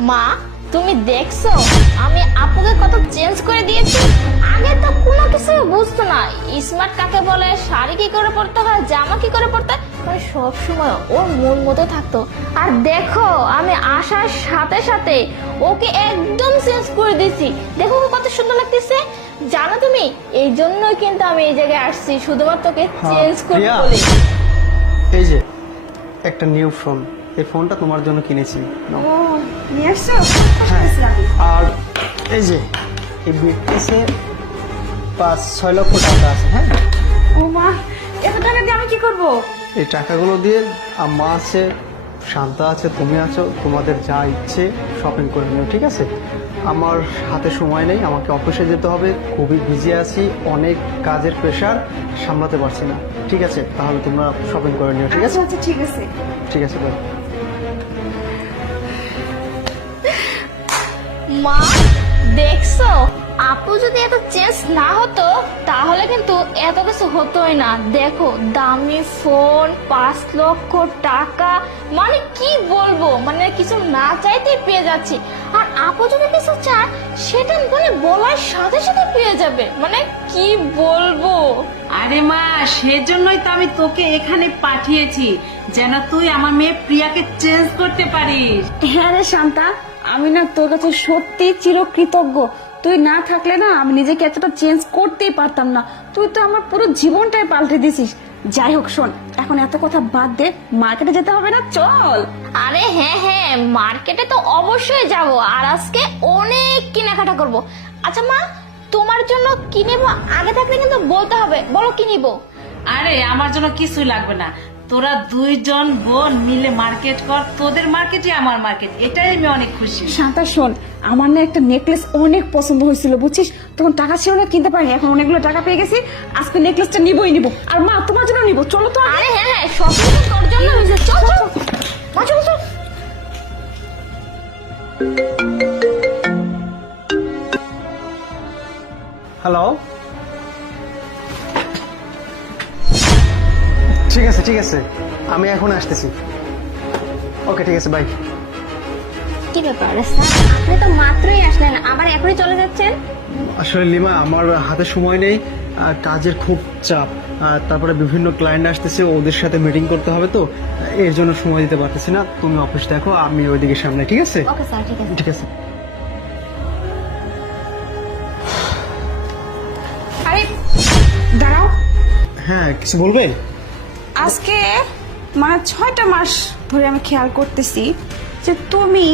মা, তুমি দেখছো আমি আপুকে কত চেঞ্জ করে দিয়েছি। আগে তো কোনো কিছু বুঝতো না, স্মার্ট কাকে বলে, শাড়ি কি করে পরতে হয়, জামা কি করে পরতে হয়, মানে সব সময় ওর মন মতো থাকতো। আর দেখো আমি আসার সাথে সাথে ওকে একদম চেঞ্জ করে দিয়েছি। দেখো ও কত সুন্দর লাগতেছে। জানো তুমি, এই জন্যই কিন্তু আমি এই জায়গায় আসছি, শুধুমাত্র ওকে চেঞ্জ করতে প্রিয়া, বলে। এই যে একটা নিউ ফোন, এই ফোনটা তোমার জন্য কিনেছি। নাও। ও নিয়ে আসছো? হ্যাঁ, আর এই যে এই ব্রিফকেসে 5-6 লক্ষ টাকা আছে। হ্যাঁ, ও মা, এত টাকা দিয়ে আমি কি করব? এই টাকাগুলো দিয়ে আম্মা আছে, শান্তা আছে, তুমি আছো, তোমাদের যা ইচ্ছে শপিং করে নিও, ঠিক আছে? আমার হাতে সময় নেই, আমাকে অফিসে যেতে হবে, খুবই বিজি আছি, অনেক কাজের প্রেশার সামলাতে পারছি না। ঠিক আছে, তাহলে তোমরা শপিং করে নিও, ঠিক আছে? আচ্ছা আচ্ছা, ঠিক আছে। ঠিক আছে, বাই। মা, দেখছো আপু যদি এত চেঞ্জ না হতো তাহলে কিন্তু এত কিছু হতোই না। দেখো দামি ফোন, 5 লক্ষ টাকা, মানে কি বলবো, মানে কিছু না চাইতেই পেয়ে যাচ্ছি। আর আপু যদি কিছু চায় সেটা মানে বলার সাথে সাথে পেয়ে যাবে, মানে কি বলবো। আরে মা, সেজন্যই তো আমি তোকে এখানে পাঠিয়েছি, যেন তুই আমার মেয়ে প্রিয়াকে চেঞ্জ করতে পারিস। হ্যাঁ রে শান্তা, আমি না তোর কাছে সত্যি চিরকৃতজ্ঞ। তুই না থাকলে না আমি নিজেকে এতটা চেঞ্জ করতেই পারতাম না। তুই তো আমার পুরো জীবনটাই পাল্টে দিছিস। যাই হোক শোন, এখন এত কথা বাদ দে, মার্কেটে যেতে হবে না, চল। আরে হ্যাঁ হ্যাঁ, মার্কেটে তো অবশ্যই যাব, আর আজকে অনেক কেনাকাটা করব। আচ্ছা মা, তোমার জন্য কি নেবো আগে থাকলে কিন্তু বলতে হবে, বলো কি নিবো। আরে আমার জন্য কিছুই লাগবে না, তোরা দুইজন বোন মিলে মার্কেট কর, তোদের মার্কেটই আমার মার্কেট, এটাই আমি অনেক খুশি। শান্তা শোন, আমার না একটা নেকলেস অনেক পছন্দ হয়েছিল বুঝছিস, তখন টাকা ছিল না কিনতে পারিনি, এখন অনেকগুলো টাকা পেয়ে গেছি, আজকে নেকলেসটা নিবই নিব। আর মা, তোমার জন্য নিব, চলো তো। আরে হ্যাঁ হ্যাঁ, শপিং তো তোর জন্য হয়েছে, চল চল মা, চল চল। হ্যালো, ঠিক আছে ঠিক আছে, আমি এখন আসতেছি। ওকে, ঠিক আছে, বাই। কি ব্যাপার স্যার, আপনি তো মাত্রই আসলেন, আবার এখনই চলে যাচ্ছেন? আসলে লিমা, আমার হাতে সময় নেই, কাজের খুব চাপ, তারপরে বিভিন্ন ক্লায়েন্ট আসতেছে, ওদের সাথে মিটিং করতে হবে, তো এর জন্য সময় দিতে পারতেছি না। তুমি অফিস দেখো, আমি ওইদিকে সামনে, ঠিক আছে? ওকে স্যার, ঠিক আছে। ঠিক আছে। আরে দাঁড়াও, হ্যাঁ, কিছু বলবে? আজকে মানে 6টা মাস ধরে আমি খেয়াল করতেছি যে তুমি